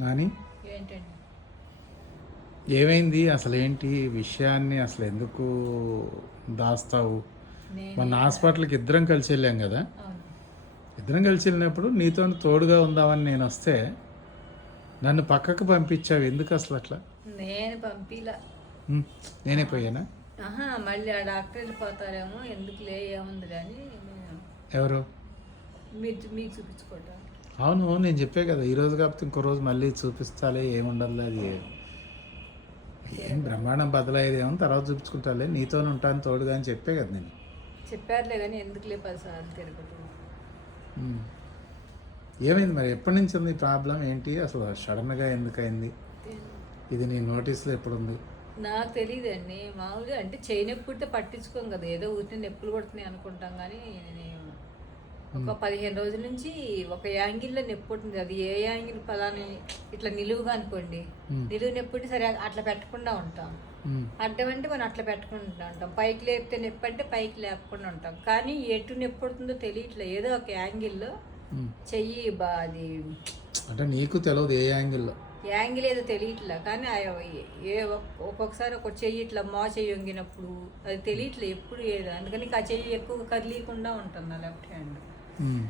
నాని? ఏమైంది? అసలు ఏంటి విషయాన్ని అసలు ఎందుకు దాస్తావు? మొన్న హాస్పిటల్కి ఇద్దరం కలిసి వెళ్ళాం కదా? ఇద్దరం కలిసి వెళ్ళినప్పుడు నీతో తోడుగా ఉందామని నేను వస్తే నన్ను పక్కకు పంపించావు. ఎందుకు అసలు అట్లా? నేను పంపిలా. నేనే పోయానా? మళ్ళీ ఆ డాక్టర్ వెళ్ళిపోతారేమో ఎందుకు లే ఏముంది కానీ ఎవరు? మీరు మీకు చూపించుకోవటం అవును నేను చెప్పే కదా ఈ రోజు కాకపోతే ఇంకో రోజు మళ్ళీ చూపిస్తాలే ఏముండాలి అది ఏం బ్రహ్మాండం బదలయ్యేది ఏమో తర్వాత చూపించుకుంటాలే నీతోనే ఉంటాను తోడుగా అని చెప్పే కదా నేను. చెప్పారులే కానీ ఎందుకులే పది సార్లు తిరగటం ఉమ్. ఏమైంది మరి ఎప్పటి నుంచి ఉంది ప్రాబ్లం? ఏంటి? అసలు సడన్గా ఎందుకైంది? ఇది నీ నోటీస్లో ఎప్పుడు ఉంది నాకు తెలియదండి మామూలుగా అంటే చేయి నొప్పి పుడితే పట్టించుకోం కదా ఏదో ఊరిని నొప్పులు పడుతున్నాయి అనుకుంటాం కానీ నేను ఒక పదిహేను రోజుల నుంచి ఒక యాంగిల్లో నొప్పి పుట్టింది. అది ఏ యాంగిల్ పలాని ఇట్లా నిలువుగా అనుకోండి. నిలువు నొప్పి సరే అట్లా పెట్టకుండా ఉంటాం. అడ్డం అంటే మనం అట్లా పెట్టకుండా ఉంటాం. పైకి లేపితే నొప్పి అంటే పైకి లేపకుండా ఉంటాం. కానీ ఎటు నొప్పి పుడుతుందో తెలియట్లే. ఏదో ఒక యాంగిల్లో. చెయ్యి బా అది అంటే నీకు తెలియదు ఏ యాంగిల్లో. యాంగిల్ ఏదో తెలియట్లే. కానీ ఏ ఒక్- ఒక్కొక్కసారి ఒక చెయ్యి ఇట్లా మా చెయ్యి వంగినప్పుడు అది తెలియట్లే ఎప్పుడు ఏదో. అందుకని ఆ చెయ్యి ఎక్కువ కదిలీకుండా ఉంటుంది నా లెఫ్ట్ హ్యాండ్. ఉమ్.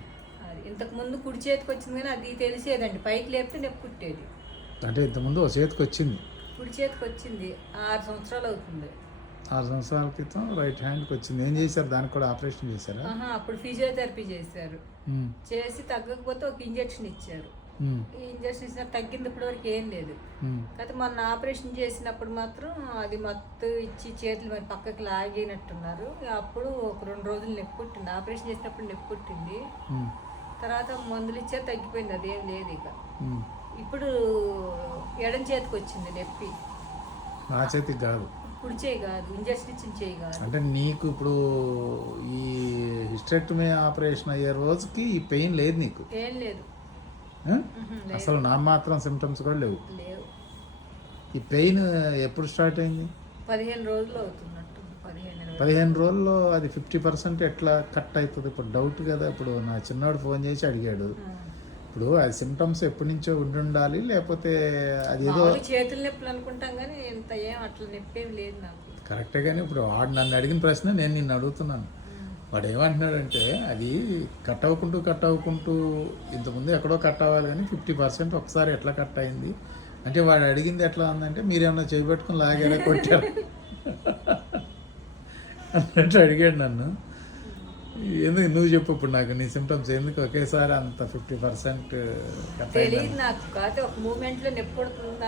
అది ఇంతకు ముందు కుడి చేతికి వచ్చింది కానీ అది తెలిసేదండి. పైకి లేపితే నొప్పి పుట్టేది అంటే ఇంతకుముందు ఒక చేతికి వచ్చింది. కుడి చేతికి వచ్చింది. ఆరు సంవత్సరాలు అవుతుంది. ఆరు సంవత్సరాల క్రితం రైట్ హ్యాండ్కి వచ్చింది. ఏం చేశారు? దానికి కూడా ఆపరేషన్ చేశారా? అప్పుడు ఫిజియోథెరపీ చేశారు. చేసి తగ్గకపోతే ఒక ఇంజెక్షన్ ఇచ్చారు. ఇంజెక్షన్ ఇచ్చిన తగ్గింది ఇప్పటి వరకు ఏం లేదు. అయితే మొన్న ఆపరేషన్ చేసినప్పుడు మాత్రం అది మత్తు ఇచ్చి చేతులు మరి పక్కకి లాగినట్టున్నారు. అప్పుడు ఒక రెండు రోజులు నొప్పి పుట్టింది. ఆపరేషన్ చేసినప్పుడు నొప్పి పుట్టింది. తర్వాత మందులు ఇచ్చారు తగ్గిపోయింది. అదేం లేదు ఇక. ఇప్పుడు ఎడం చేతికి వచ్చింది నొప్పి. నా చేతికి కాదు. కుడి చేయి కాదు. ఇంజెక్షన్ ఇచ్చిన చేయి కాదు. అంటే నీకు ఇప్పుడు ఈ హిస్టెక్టమీ ఆపరేషన్ అయ్యే రోజుకి ఈ పెయిన్ లేదు నీకు? ఏం లేదు. అసలు నా మాత్రం సిమ్టమ్స్ కూడా లేవు. ఈ పెయిన్ ఎప్పుడు స్టార్ట్ అయింది? పదిహేను రోజులు అవుతున్నట్టు పదిహేను రోజుల్లో అది ఫిఫ్టీ పర్సెంట్ ఎట్లా కట్ అవుతుంది? ఇప్పుడు డౌట్ కదా. ఇప్పుడు నా చిన్నవాడు ఫోన్ చేసి అడిగాడు. ఇప్పుడు అది సిమ్టమ్స్ ఎప్పటి నుంచో ఉండి ఉండాలి లేకపోతే అది ఏదో చేతుల నొప్పులు అనుకుంటాం కానీ ఇంత ఏం అట్లా నొప్పి లేదు నాకు. కరెక్టే కానీ ఇప్పుడు వాడు నన్ను అడిగిన ప్రశ్న నేను నిన్ను అడుగుతున్నాను. వాడు ఏమంటున్నాడంటే అది కట్ అవ్వకుంటూ కట్ అవ్వకుంటూ ఇంతకుముందు ఎక్కడో కట్ అవ్వాలి కానీ ఫిఫ్టీ పర్సెంట్ ఒకసారి ఎట్లా కట్ అయింది? అంటే వాడు అడిగింది ఎట్లా ఉందంటే మీరేమన్నా చేపెట్టుకుని లాగారా కొట్టారు? అన్నట్టు అడిగాడు నన్ను. ఎందుకు నువ్వు చెప్పు ఇప్పుడు నాకు నీ సిమ్టమ్స్ ఎందుకు ఒకేసారి అంత ఫిఫ్టీ పర్సెంట్ కట్ అయింది తెలియదు నాకు. కాకపోతే ఒక మూమెంట్లో నొప్పి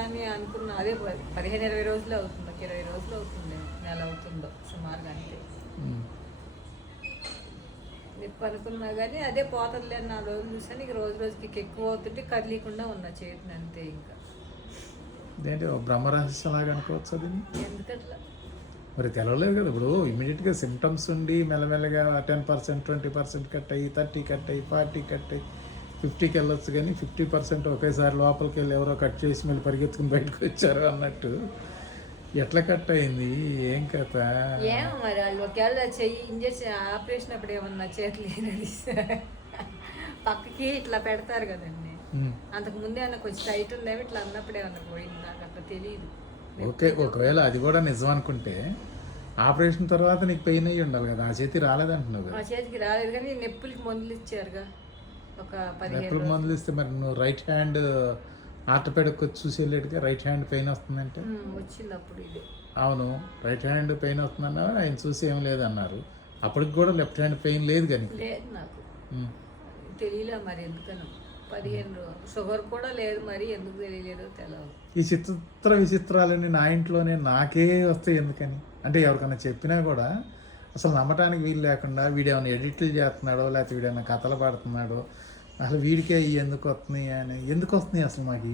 అని అనుకున్నా. అదే పదిహేను ఇరవై రోజులు అవుతుంది ఒక ఇరవై రోజులు అవుతుంది నెల అవుతుందో సుమారుగా అంటే నొప్పి అనుకున్నా కానీ అదే పోతుందిలే నా రోజులు చూసాను ఇక రోజు రోజుకి ఎక్కువ అవుతుంటే కదిలీకుండా ఉన్నా చేతిని అంతే ఇంకా. ఓ బ్రహ్మరహస్యం లాగా అనుకోవచ్చు అది ఎందుకట్లా? మరి తెలవలేదు కదా ఇప్పుడు ఇమీడియట్గా సిమ్టమ్స్ ఉండి మెల్లమెల్లగా ten percent twenty percent cut అయ్యి థర్టీ కట్ అయ్యి ఫార్టీ కట్ అయ్యి ఫిఫ్టీకి వెళ్ళొచ్చు కానీ ఫిఫ్టీ పర్సెంట్ ఒకేసారి లోపలికి వెళ్ళి ఎవరో కట్ చేసి మళ్ళీ పరిగెత్తుకుని బయటకు వచ్చారు అన్నట్టు. ఎట్లా కట్ అయింది? ఏం కథ? ఏమో మరి వాళ్ళు ఒకవేళ చెయ్యి ఇంజక్షన్ ఆపరేషన్ అప్పుడు ఏమన్నా చేతులు పక్కకి ఇట్లా పెడతారు కదండి. అంతకు ముందే అన్న కొంచెం టైట్ ఉందేమో ఇట్లా అన్నప్పుడు ఏమన్నా పోయింది? నాకు అట్లా తెలియదు ఓకే ఒకవేళ అది కూడా నిజం అనుకుంటే ఆపరేషన్ తర్వాత నీకు పెయిన్ అయ్యి ఉండాలి కదా. ఆ చేతి రాలేదంటున్నావు కదా. మా చేతికి రాలేదు కానీ నొప్పులకి మందులు ఇచ్చారుగా. ఒక పదిహేను ఎప్పుడు మందులు ఇస్తే మరి నువ్వు రైట్ హ్యాండ్ ఆర్థోపెడిక్ వచ్చి చూసి వెళ్ళేట్టుగా రైట్ హ్యాండ్ పెయిన్ వస్తుందంటే? వచ్చింది అప్పుడు ఇది. అవును రైట్ హ్యాండ్ పెయిన్ వస్తుందన్నారు ఆయన చూసి ఏం లేదన్నారు. అప్పటికి కూడా లెఫ్ట్ హ్యాండ్ పెయిన్ లేదు కానీ. లేదు నాకు. తెలియలే మరి ఎందుకనో. పదిహేను షుగర్ కూడా లేదు మరి ఎందుకు తెలియలేదో తెలియదు ఈ చిత్ర విచిత్రాలన్నీ నా ఇంట్లోనే నాకే వస్తాయి ఎందుకని? అంటే ఎవరికైనా చెప్పినా కూడా అసలు నమ్మటానికి వీలు లేకుండా వీడు ఏమైనా ఎడిట్లు చేస్తున్నాడో లేకపోతే వీడు ఏమైనా కథలు పాడుతున్నాడో అసలు వీడికే ఎందుకు వస్తున్నాయి అని ఎందుకు వస్తున్నాయి అసలు మాకు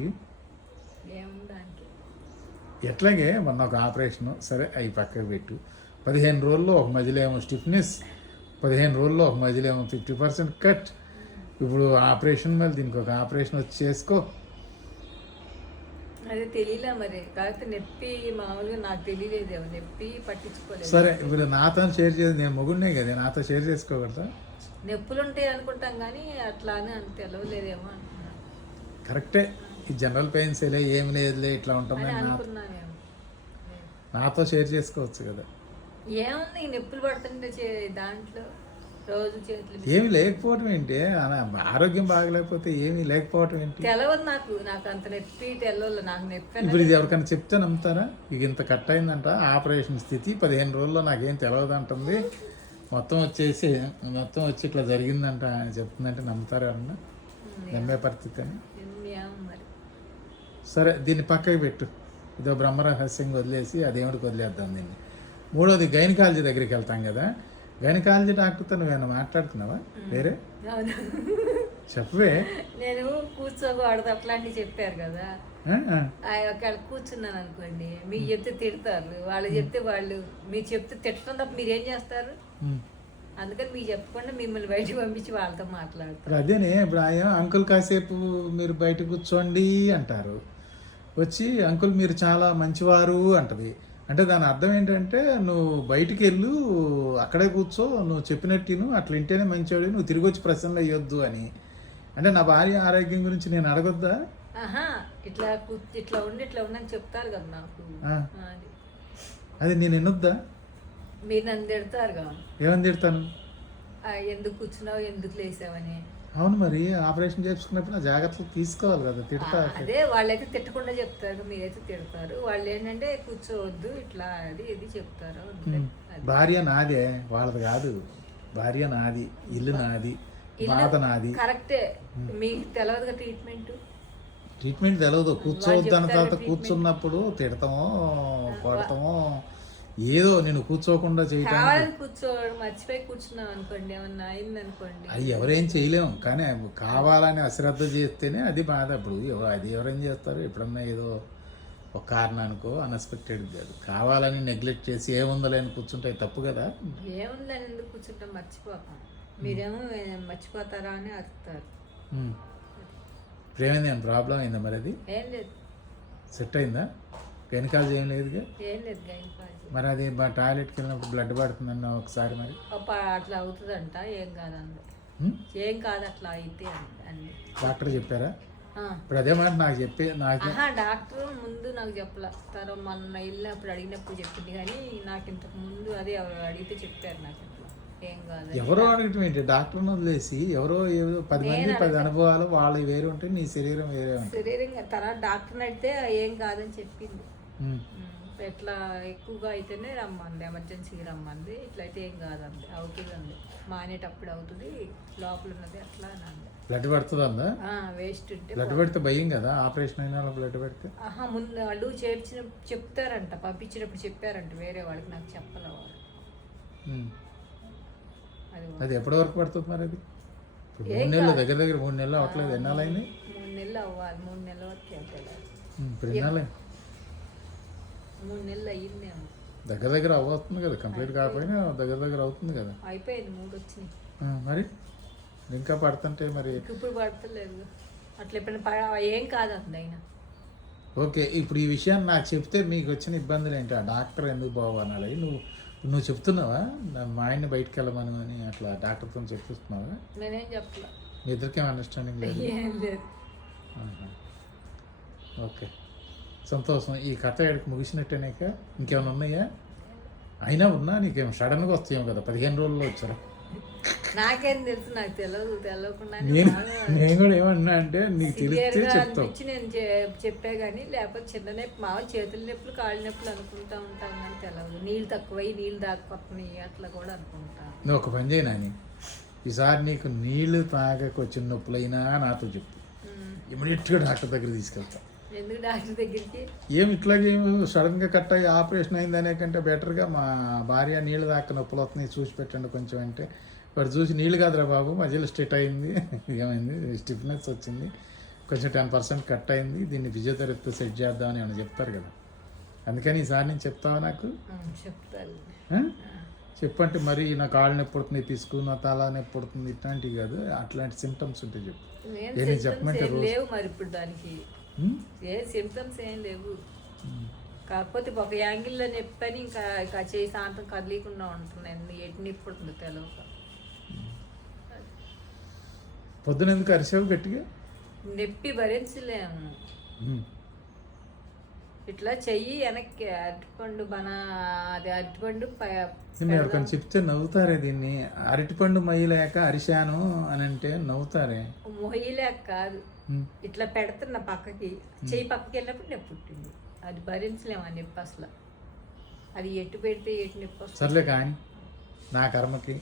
ఎట్లాగే మొన్న ఒక ఆపరేషన్ సరే అవి పక్కకు పెట్టు. పదిహేను రోజుల్లో ఒక మధ్యలో ఏమో స్టిఫ్నెస్ పదిహేను రోజుల్లో ఒక మధ్యలో ఏమో ఫిఫ్టీ పర్సెంట్ కట్. ఇప్పుడు ఆపరేషన్ మళ్ళీ దీనికి ఒక ఆపరేషన్ వచ్చి చేసుకో. అదే తెలియలే మరి? కాకపోతే నొప్పి మామూలుగా నాకు తెలియలేదు. నొప్పి పట్టించుకోలేదు. సరే ఇప్పుడు నాతో షేర్ చేసి నేను మొగుడినే కదా నాతో షేర్ చేసుకోగలరా నొప్పులు ఉంటాయి అనుకుంటాం కానీ అట్లా అని అంత తెలవలేదేమో అంటున్నాను కరెక్టే. ఈ జనరల్ పెయిన్స్ లే ఏమి లేదులే ఇట్లా అని ఉంటుందని నా అనుకున్నానేమో నాతో షేర్ చేసుకోవచ్చు కదా. ఏముంది ఈ నొప్పులు పడుతుంటే చే- దాంట్లో. రోజు చేతులు ఏమి లేకపోవటం ఏంటి? ఆరోగ్యం బాగలేకపోతే ఏమీ లేకపోవటం ఏంటి? తెలవదు నాకు. నాకు అంత నొప్పి తెలవదు నాకు నొప్పి ఇప్పుడు ఇది ఎవరికైనా చెప్తే నమ్ముతారా? ఇక ఇంత కట్ అయిందంట ఆపరేషన్ స్థితి పదిహేను రోజుల్లో నాకేం తెలియదు అంటుంది. మొత్తం వచ్చేసి మొత్తం వచ్చి ఇట్లా జరిగిందంట. అని చెప్తుందంటే నమ్ముతారా అన్న నమ్మే పరిస్థితి అని. సరే దీన్ని పక్కకి పెట్టు. ఇదో బ్రహ్మరహస్యంగా వదిలేసి దేవుడికి వదిలేద్దాం దీన్ని. మూడోది గైనకాలజీ దగ్గరికి వెళ్తాం కదా. గైనకాలజీ డాక్టర్తో నువ్వేమైనా మాట్లాడుతున్నావా? వేరే? చెప్పవే. నేను కూర్చోకూడదు అట్లాంటివి చెప్పారు కదా. ఒకవేళ కూర్చున్నాను అనుకోండి మీకు చెప్తే తిడతారు. వాళ్ళు చెప్తే వాళ్ళు మీరు చెప్తే తిట్టడం తప్ప మీరు ఏం చేస్తారు. అందుకని మీకు చెప్పకుండా మిమ్మల్ని బయటకు పంపించి వాళ్ళతో మాట్లాడతారు. అదేనే ఇప్పుడు ఆయన అంకుల్ కాసేపు మీరు బయట కూర్చోండి అంటారు. వచ్చి అంకుల్ మీరు చాలా మంచివారు అంటది. అంటే దాని అర్థం ఏంటంటే నువ్వు బయటికి వెళ్ళు అక్కడే కూర్చో నువ్వు చెప్పినట్టు అట్లా ఇంటేనే మంచివాడు నువ్వు తిరిగి వచ్చి ప్రశ్నలు అయ్యొద్దు అని. అంటే నా భార్య ఆరోగ్యం గురించి నేను అడగొద్దా? ఇట్లా ఇట్లా ఉండి ఇట్లా ఉండని చెప్తారు కదా నాకు. అది. నేను ఎన్నొద్దా మీరు నన్ను తిడతారు కదా. ఏమని తిడతాను? ఎందుకు కూర్చున్నావు ఎందుకు లేసావని. అవును మరి ఆపరేషన్ చేసుకున్నప్పుడు జాగ్రత్తలు తీసుకోవాలి కదా తిడతా అదే వాళ్ళైతే తిట్టకుండా చెప్తారు మీరైతే తిడతారు. వాళ్ళు ఏంటంటే కూర్చోవద్దు ఇట్లా అది ఇది చెప్తారు. భార్య నాదే వాళ్ళది కాదు. భార్య నాది ఇల్లు నాది బాధ నాది. కరెక్టే. మీకు తెలియదుగా ట్రీట్మెంట్? ట్రీట్మెంట్ తెలియదు కూర్చోవద్దు అన్న తర్వాత కూర్చున్నప్పుడు తిడతామో కొడతామో ఏదో నేను కూర్చోకుండా చేయటం కావాలని మర్చిపోయి కూర్చున్నాం అనుకోండి ఏమన్నా అయింది అనుకోండి. అది ఎవరేం చేయలేము కానీ కావాలని అశ్రద్ధ చేస్తేనే అది బాధ. ఇప్పుడు ఎవ- అది ఎవరేం చేస్తారు? ఎప్పుడన్నా ఏదో ఒక కారణానికో అన్ఎక్స్పెక్టెడ్ కాదు కావాలని నెగ్లెక్ట్ చేసి ఏముందలే అని కూర్చుంటే అది తప్పు కదా? ఏముందని ఎందుకు కూర్చుంటాం? మర్చిపోతాం. మీరేమో ఏ, మర్చిపోతారా అని అరుస్తారు. ఏమైంది ఏమైనా ప్రాబ్లం అయిందా మరి అది? ఏం లేదు. సెట్ అయిందా? ఏం లేదుగా? ఏం లేదు మరి అది టాయిలెట్కి వెళ్ళినప్పుడు బ్లడ్ పడుతుందన్న ఒకసారి మరి? అట్లా అవుతుందంట ఏం కాదండి? ఏం కాదు అట్లా అయితే అన్ని డాక్టర్ చెప్పారా. ఇప్పుడు అదే మాట నాకు చెప్పి నాకు డాక్టర్ ముందు నాకు చెప్పలే. తర్వాత మొన్న వెళ్ళినప్పుడు అడిగినప్పుడు చెప్పింది కానీ నాకు ఇంతకు ముందు అదే ఎవరు అడిగితే చెప్పారు నాకు ఇట్లా. ఏం కాదు ఎవరో అడగటం ఏంటి? డాక్టర్ని వదిలేసి ఎవరో ఏదో పది మంది పది అనుభవాలు వాళ్ళు వేరే ఉంటాయి నీ శరీరం వేరే ఉంటుంది. శరీరంగా తర్వాత డాక్టర్ని అడిగితే ఏం కాదని చెప్పింది. ఎట్లా ఎక్కువగా అయితేనే రమ్మంది ఎమర్జెన్సీకి రమ్మంది. ఇట్లయితే ఏం కాదండి అవుతుందండి. మానేటప్పుడు అవుతుంది లోపల ఉన్నది అట్లా అని అంది. బ్లడ్ పడుతుందా వేస్ట్ ఉంటే బ్లడ్ పెడితే భయం కదా ఆపరేషన్ అయిన బ్లడ్ పెడితే? ఆహా ముందు వాళ్ళు చేర్చిన చెప్తారంట పంపించినప్పుడు చెప్పారంట వేరే వాళ్ళకి నాకు చెప్పలే వాళ్ళు. అది అది ఎప్పటి వరకు పడుతుంది మరి అది? మూడు నెలలు దగ్గర దగ్గర మూడు నెలలు అవట్లేదు ఎన్నాళ్ళు అయింది? మూడు నెలలు అవ్వాలి మూడు నెలల వరకు ఇప్పుడు ఎన్నాళ్ళు మూడు నెలలు అయ్యిందేమో దగ్గర దగ్గర అవుతుంది కదా కంప్లీట్ కాకపోయినా దగ్గర దగ్గర అవుతుంది కదా. అయిపోయింది మూడు వచ్చినాయి. మరి? ఇంకా పడుతుంటే మరి? ఇప్పుడు పడతలేదు. అట్లా ఎప్పుడైనా పడ ఏం కాదండి అయినా. ఓకే ఇప్పుడు ఈ విషయాన్ని నాకు చెప్తే మీకు వచ్చిన ఇబ్బందులు ఏంటి? ఆ డాక్టర్ ఎందుకు బాగోనాలి నువ్వు నువ్వు చెప్తున్నావా? మా ఆయన్ని బయటికి వెళ్ళమను అని అట్లా డాక్టర్తో చెప్పిస్తున్నావా నేనేం చెప్పలే. మీ ఇద్దరికేం అండర్స్టాండింగ్ లేదు. ఓకే. సంతోషం. ఈ కథ ఎక్కడికి ముగిసినట్టేనాక ఇంకేమైనా ఉన్నాయా? అయినా ఉన్నా నీకేం సడన్గా వస్తాయేమో కదా పదిహేను రోజుల్లో వచ్చారా? నాకేం తెలుసు నాకు తెలియదు తెలియకుండా నేను నేను కూడా ఏమన్నా అంటే నీకు తెలిస్తే అనిపించి నేను చెప్పే కానీ లేకపోతే చిన్న నొప్పి మా చేతుల నొప్పులు కాళ్ళ నొప్పులు అనుకుంటా ఉంటాం కానీ తెలియదు నీళ్ళు తక్కువై నీళ్ళు దాక్కొస్తున్నాయి అట్లా కూడా అనుకుంటాను నువ్వు ఒక పని చేయి నాని. ఈసారి నీకు నీళ్ళు తాగక వచ్చిన నొప్పులైనా నాతో చెప్పు. ఇమీడియట్గా డాక్టర్ దగ్గర తీసుకెళ్తా. ఎందుకు డాక్టర్ దగ్గరికి? ఏం ఇట్లాగే సడన్గా కట్ అయ్యి ఆపరేషన్ అయింది అనే కంటే బెటర్గా మా భార్య నీళ్ళు దాకా నొప్పులు వస్తున్నాయి చూసి పెట్టండి కొంచెం అంటే. వాడు చూసి నీళ్ళు కాదురా బాబు మధ్యలో స్టేట్ అయింది. ఏమైంది? స్టిఫ్నెస్ వచ్చింది. కొంచెం టెన్ పర్సెంట్ కట్ అయింది. దీన్ని ఫిజియోథెరపీ సెట్ చేద్దామని ఏమైనా చెప్తారు కదా. అందుకని ఈసారి నేను చెప్తావా నాకు? చెప్తాను? చెప్పంటే మరి నా కాళ్ళు నొప్పి పుడుతుంది తీసుకు నా తల నొప్పి పుడుతుంది ఇట్లాంటివి కాదు. అట్లాంటి సిమ్టమ్స్ ఉంటే చెప్పు. నేను చెప్పమంటే లేవు మరి ఇప్పుడు దానికి? ఏ సిమ్టమ్స్ ఏం లేవు. కాకపోతే ఒక యాంగిల్లో నొప్పని ఇంకా ఇంకా చేయి శాంతం కదిలీకుండా ఉంటున్నాయి ఎటు నొప్పి పుడుతుందో తెలియక పొద్దున ఎందుకు అరిసావు గట్టిగా? నొప్పి భరించలేము ఉమ్. ఇట్లా చెయ్యి వెనక్కి అరటిపండు మన అది అరటిపండు ఎవరికైనా చెప్తే నవ్వుతారే దీన్ని. అరటిపండు మయ్యలేక అరిశాను అని అంటే నవ్వుతారే. మొయ్యలేక కాదు. ఇట్లా పెడుతున్న పక్కకి చెయ్యి పక్కకి వెళ్ళినప్పుడు నొప్పి పుట్టింది. అది భరించలేము ఆ నొప్పి అసలు. అది ఎటు పెడితే ఎటు నొప్పి వస్తుంది. సర్లే కానీ నా కర్మకి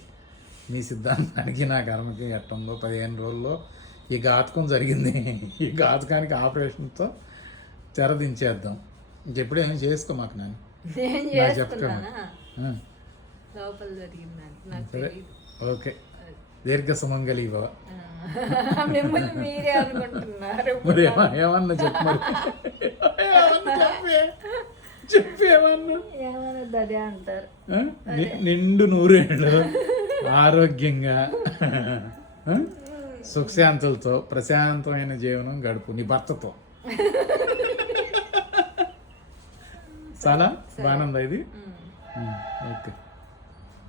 మీ సిద్ధాంతానికి నా కర్మకి ఎట్టుందో పదిహేను రోజుల్లో ఈ ఘాతకం జరిగింది. ఈ ఘాతకానికి ఆపరేషన్తో తెరదించేద్దాం ఇంకెప్పుడు ఏం చేసుకో మాకు నాని? ఆ, లోపల తెలియదు ఓకే. దీర్ఘ సుమంగళి భవ ఆ, మిమ్మల్ని మీరే అనుకుంటున్నారు. మరి ఏమ- ఏమన్నా చెప్పు మరి. ఏమన్నా చెప్పే. చెప్పు ఏమన్నా. ఏమన్నది అదే అంటారు. ఆ? ని- నిండు నూరేళ్ళు ఆరోగ్యంగా? సుఖశాంతులతో ప్రశాంతమైన జీవనం గడుపు నీ భర్తతో. చాలా బాగుందా ఇది? ఓకే.